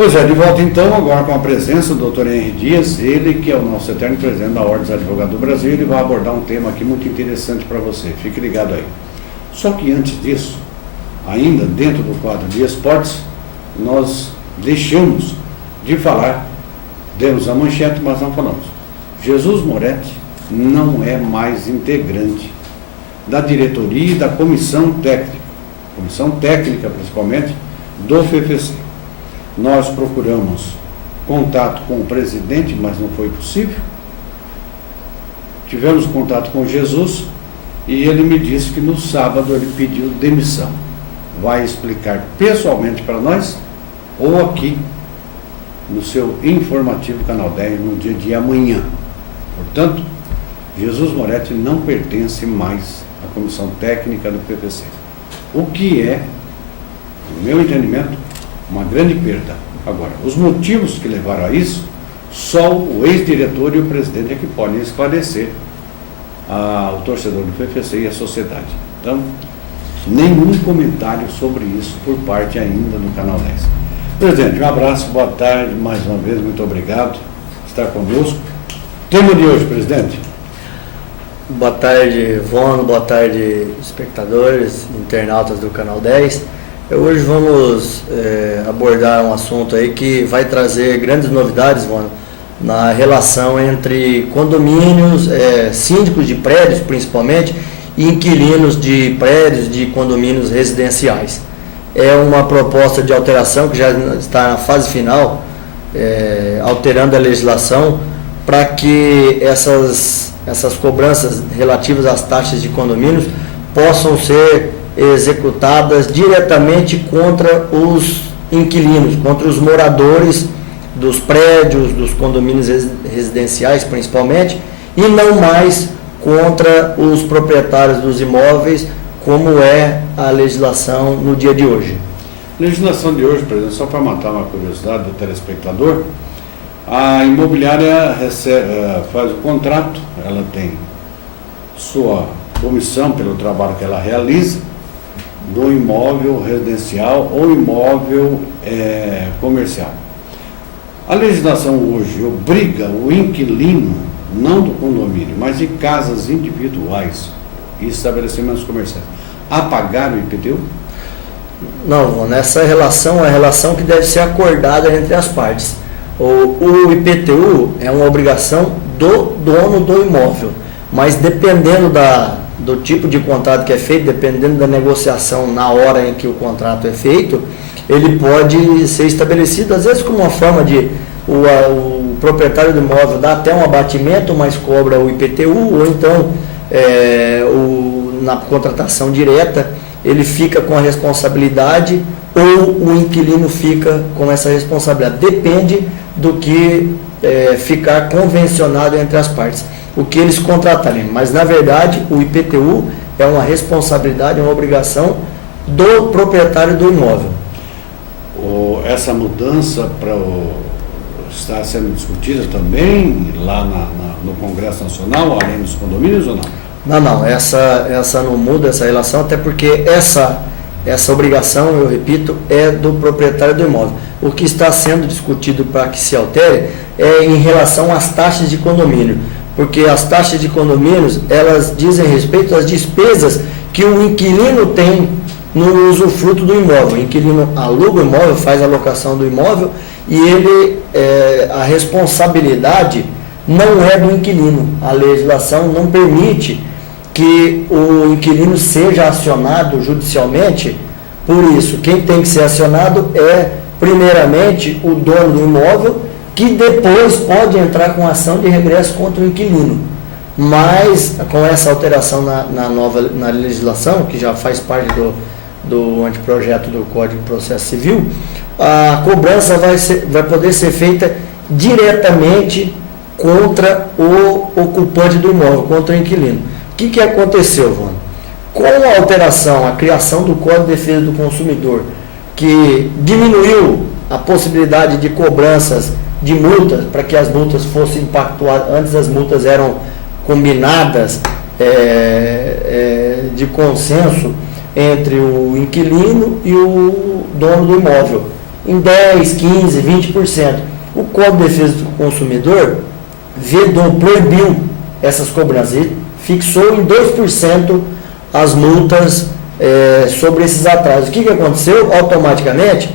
Pois é, de volta então, agora com a presença do Dr. Henry Dias, ele que é o nosso eterno presidente da Ordem dos Advogados do Brasil, ele vai abordar um tema aqui muito interessante para você, fique ligado aí. Só que antes disso, ainda dentro do quadro de esportes, nós deixamos de falar, demos a manchete, mas não falamos. Jesus Moretti não é mais integrante da diretoria e da comissão técnica principalmente, do FFC. Nós procuramos contato com o presidente, mas não foi possível. Tivemos contato com Jesus e ele me disse que no sábado ele pediu demissão. Vai explicar pessoalmente para nós ou aqui no seu informativo Canal 10 no dia de amanhã. Portanto, Jesus Moretti não pertence mais à comissão técnica do PPC. O que é, no meu entendimento, uma grande perda. Agora, os motivos que levaram a isso, só o ex-diretor e o presidente é que podem esclarecer ao torcedor do PFC e à sociedade. Então, nenhum comentário sobre isso por parte ainda do Canal 10. Presidente, um abraço, boa tarde, mais uma vez, muito obrigado por estar conosco. Tema de hoje, presidente. Boa tarde, Vono, boa tarde, espectadores, internautas do Canal 10. Hoje vamos abordar um assunto aí que vai trazer grandes novidades, Vono, na relação entre condomínios, síndicos de prédios principalmente, e inquilinos de prédios de condomínios residenciais. É uma proposta de alteração que já está na fase final, alterando a legislação para que essas cobranças relativas às taxas de condomínios possam ser executadas diretamente contra os inquilinos, contra os moradores dos prédios, dos condomínios residenciais principalmente, e não mais contra os proprietários dos imóveis, como é a legislação no dia de hoje. Legislação de hoje, presidente, só para matar uma curiosidade do telespectador, a imobiliária faz o contrato, ela tem sua comissão pelo trabalho que ela realiza, do imóvel residencial ou imóvel comercial. A legislação hoje obriga o inquilino, não do condomínio, mas de casas individuais e estabelecimentos comerciais, a pagar o IPTU? Não, nessa relação, é a relação que deve ser acordada entre as partes. O IPTU é uma obrigação do dono do imóvel, mas dependendo do tipo de contrato que é feito, dependendo da negociação na hora em que o contrato é feito, ele pode ser estabelecido, às vezes como uma forma de o proprietário do imóvel dá até um abatimento, mas cobra o IPTU, ou então na contratação direta ele fica com a responsabilidade ou o inquilino fica com essa responsabilidade. Depende do que ficar convencionado entre as partes, o que eles contratarem. Mas, na verdade, o IPTU é uma responsabilidade, uma obrigação do proprietário do imóvel. Essa mudança está sendo discutida também lá no Congresso Nacional, além dos condomínios ou não? Não, essa não muda essa relação, até porque essa obrigação, eu repito, é do proprietário do imóvel. O que está sendo discutido para que se altere é em relação às taxas de condomínio, porque as taxas de condomínios, elas dizem respeito às despesas que o inquilino tem no usufruto do imóvel. O inquilino aluga o imóvel, faz a locação do imóvel e a responsabilidade não é do inquilino. A legislação não permite que o inquilino seja acionado judicialmente por isso. Quem tem que ser acionado é, primeiramente, o dono do imóvel, que depois pode entrar com ação de regresso contra o inquilino. Mas, com essa alteração na legislação, que já faz parte do anteprojeto do Código de Processo Civil, a cobrança vai poder ser feita diretamente contra o ocupante do imóvel, contra o inquilino. O que aconteceu, Vano? Com a alteração, a criação do Código de Defesa do Consumidor, que diminuiu a possibilidade de cobranças de multas, para que as multas fossem pactuadas, antes as multas eram combinadas de consenso entre o inquilino e o dono do imóvel. em 10, 15, 20%. O Código de Defesa do Consumidor vedou, proibiu essas cobranças e fixou em 2% as multas sobre esses atrasos. O que aconteceu? Automaticamente,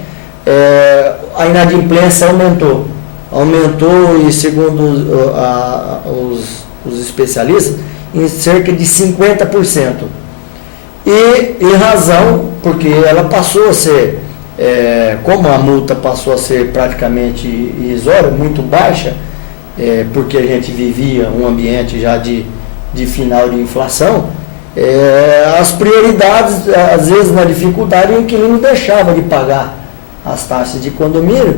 a inadimplência aumentou. E segundo os especialistas, em cerca de 50%. E em razão, porque ela passou a ser, como a multa passou a ser praticamente irrisória, muito baixa, porque a gente vivia um ambiente já de final de inflação, as prioridades, às vezes na dificuldade, o inquilino deixava de pagar as taxas de condomínio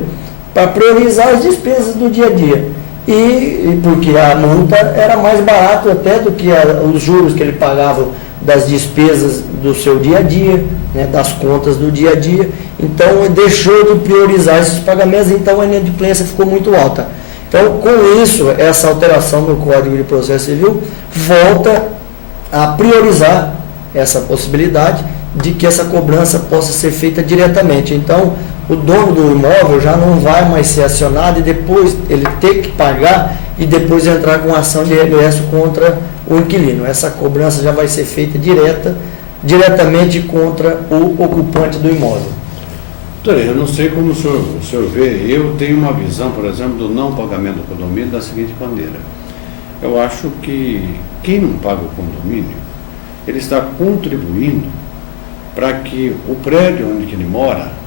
para priorizar as despesas do dia a dia. E porque a multa era mais barata até do que os juros que ele pagava das despesas do seu dia a dia, né, das contas do dia a dia. Então, deixou de priorizar esses pagamentos, então a inadimplência ficou muito alta. Então, com isso, essa alteração no Código de Processo Civil volta a priorizar essa possibilidade de que essa cobrança possa ser feita diretamente. Então, o dono do imóvel já não vai mais ser acionado e depois ele ter que pagar e depois entrar com ação de regresso contra o inquilino. Essa cobrança já vai ser feita diretamente contra o ocupante do imóvel. Doutor, eu não sei como o senhor vê, eu tenho uma visão, por exemplo, do não pagamento do condomínio da seguinte maneira. Eu acho que quem não paga o condomínio, ele está contribuindo para que o prédio onde ele mora,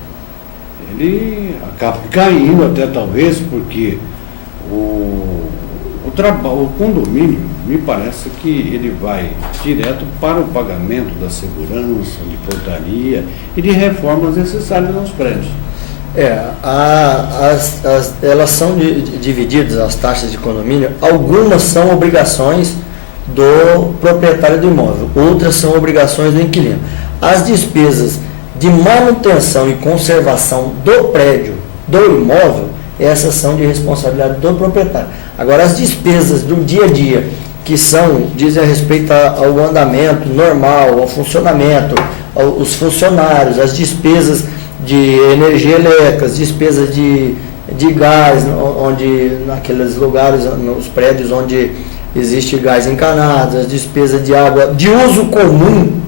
ele acaba caindo até talvez, porque o condomínio, me parece que ele vai direto para o pagamento da segurança, de portaria e de reformas necessárias nos prédios. Elas são divididas, as taxas de condomínio. Algumas são obrigações do proprietário do imóvel, outras são obrigações do inquilino. As despesas de manutenção e conservação do prédio, do imóvel, essas são de responsabilidade do proprietário. Agora, as despesas do dia a dia, que dizem respeito ao andamento normal, ao funcionamento, aos funcionários, as despesas de energia elétrica, as despesas de gás, naqueles lugares, nos prédios onde existe gás encanado, as despesas de água de uso comum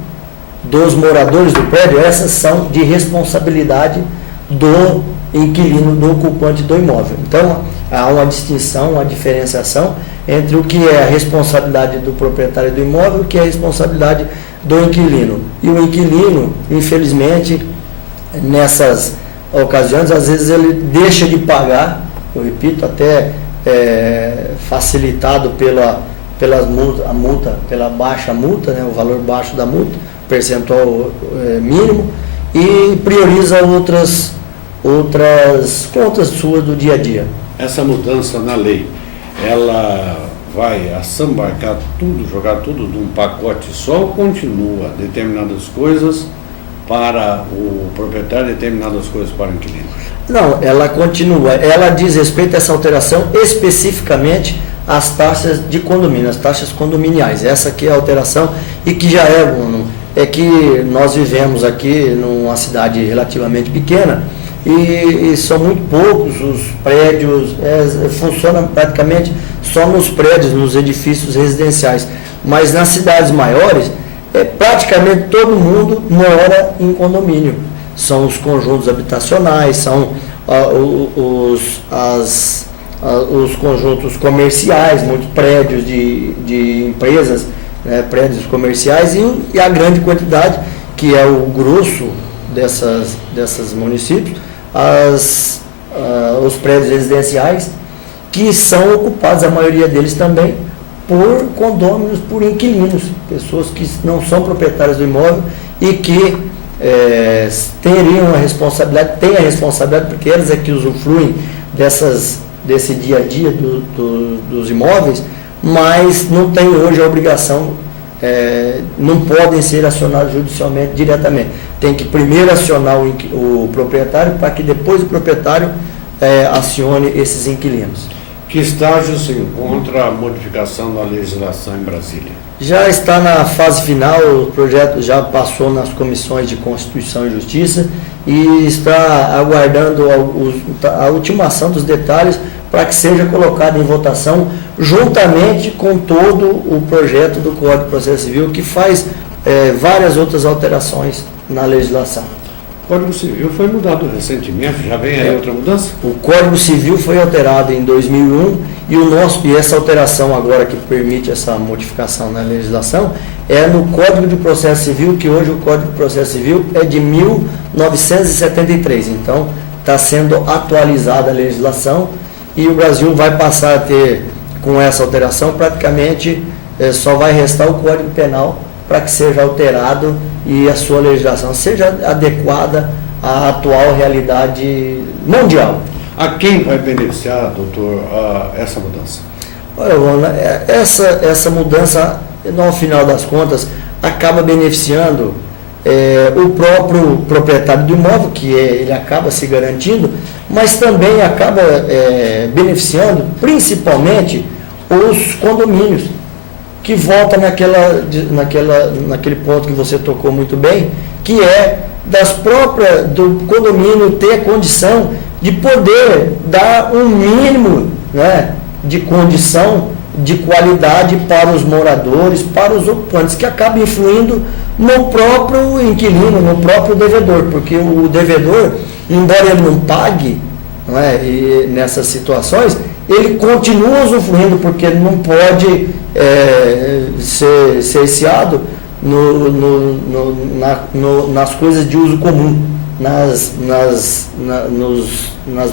dos moradores do prédio, essas são de responsabilidade do inquilino, do ocupante do imóvel. Então, há uma distinção, uma diferenciação entre o que é a responsabilidade do proprietário do imóvel e o que é a responsabilidade do inquilino. E o inquilino, infelizmente, nessas ocasiões, às vezes ele deixa de pagar, eu repito, até facilitado pela multa, pela baixa multa, né, o valor baixo da multa, percentual mínimo, e prioriza outras contas suas do dia a dia. Essa mudança na lei, ela vai assambarcar tudo, jogar tudo num pacote só, ou continua determinadas coisas para o proprietário, determinadas coisas para o inquilino? Não, ela continua. Ela diz respeito a essa alteração especificamente às taxas de condomínio, as taxas condominiais. Essa aqui é a alteração e que já é que nós vivemos aqui numa cidade relativamente pequena e são muito poucos os prédios, funciona praticamente só nos prédios, nos edifícios residenciais. Mas nas cidades maiores, praticamente todo mundo mora em condomínio. São os conjuntos habitacionais, são os conjuntos comerciais, muitos prédios de empresas, né, prédios comerciais e a grande quantidade, que é o grosso dessas municípios, os prédios residenciais, que são ocupados, a maioria deles também, por condôminos, por inquilinos, pessoas que não são proprietárias do imóvel e que teriam a responsabilidade, têm a responsabilidade, porque eles é que usufruem desse dia a dia dos imóveis, mas não têm hoje a obrigação, não podem ser acionados judicialmente diretamente. Tem que primeiro acionar o proprietário para que depois o proprietário acione esses inquilinos. Que estágio se encontra a modificação da legislação em Brasília? Já está na fase final, o projeto já passou nas comissões de Constituição e Justiça e está aguardando a ultimação dos detalhes para que seja colocado em votação juntamente com todo o projeto do Código de Processo Civil, que faz várias outras alterações na legislação. O Código Civil foi mudado recentemente, já vem aí outra mudança? O Código Civil foi alterado em 2001 e essa alteração agora que permite essa modificação na legislação é no Código de Processo Civil, que hoje o Código de Processo Civil é de 1973. Então, está sendo atualizada a legislação e o Brasil vai passar a ter, com essa alteração, praticamente só vai restar o Código Penal para que seja alterado e a sua legislação seja adequada à atual realidade mundial. A quem vai beneficiar, doutor, essa mudança? Olha, Rona, essa mudança, no final das contas, acaba beneficiando o próprio proprietário do imóvel, que ele acaba se garantindo, mas também acaba beneficiando principalmente os condomínios, que volta naquele ponto que você tocou muito bem, que é do condomínio ter a condição de poder dar um mínimo, né, de condição de qualidade para os moradores, para os ocupantes, que acaba influindo no próprio inquilino, no próprio devedor, porque o devedor, embora ele não pague, não é, e nessas situações, ele continua usufruindo, porque ele não pode ser cerceado nas coisas de uso comum, nas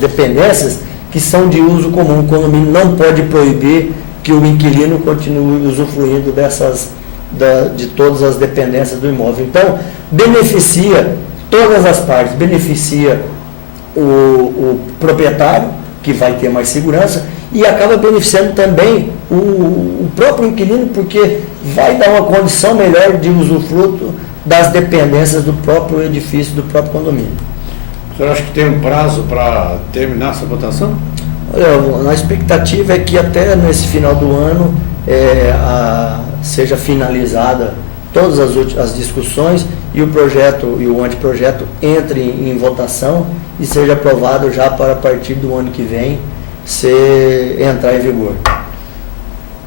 dependências que são de uso comum. O condomínio não pode proibir que o inquilino continue usufruindo de todas as dependências do imóvel. Então, beneficia todas as partes, beneficia o proprietário, que vai ter mais segurança, e acaba beneficiando também o próprio inquilino, porque vai dar uma condição melhor de usufruto das dependências do próprio edifício, do próprio condomínio. O senhor acha que tem um prazo para terminar essa votação? Olha, a expectativa é que até nesse final do ano seja finalizada todas as discussões e o projeto e o anteprojeto entre em votação e seja aprovado já para a partir do ano que vem entrar em vigor.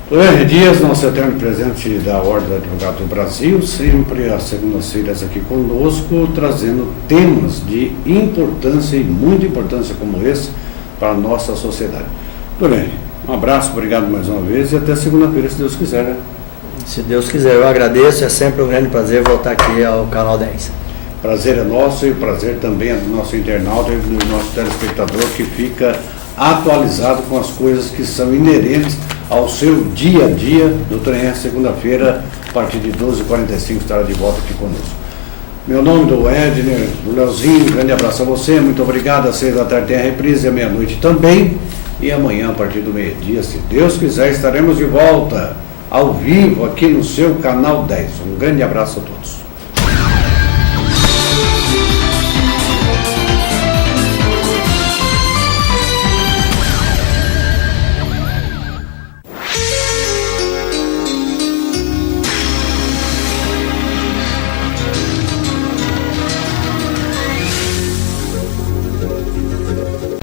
Doutor Henry Dias, nosso eterno presidente da Ordem dos Advogados do Brasil, sempre às segundas-feiras aqui conosco, trazendo temas de importância e muita importância como esse para a nossa sociedade. Doutor Henry, um abraço, obrigado mais uma vez e até segunda-feira, se Deus quiser, né? Se Deus quiser, eu agradeço, é sempre um grande prazer voltar aqui ao Canal 10. Prazer é nosso e o prazer também é do nosso internauta e do nosso telespectador que fica atualizado com as coisas que são inerentes ao seu dia a dia. Doutor Henry, segunda-feira, a partir de 12h45, estará de volta aqui conosco. Meu nome do Edner, do Leozinho, um grande abraço a você, muito obrigado. Às 6 da tarde tem a reprise, à meia-noite também. E amanhã, a partir do meio-dia, se Deus quiser, estaremos de volta ao vivo aqui no seu Canal 10. Um grande abraço a todos.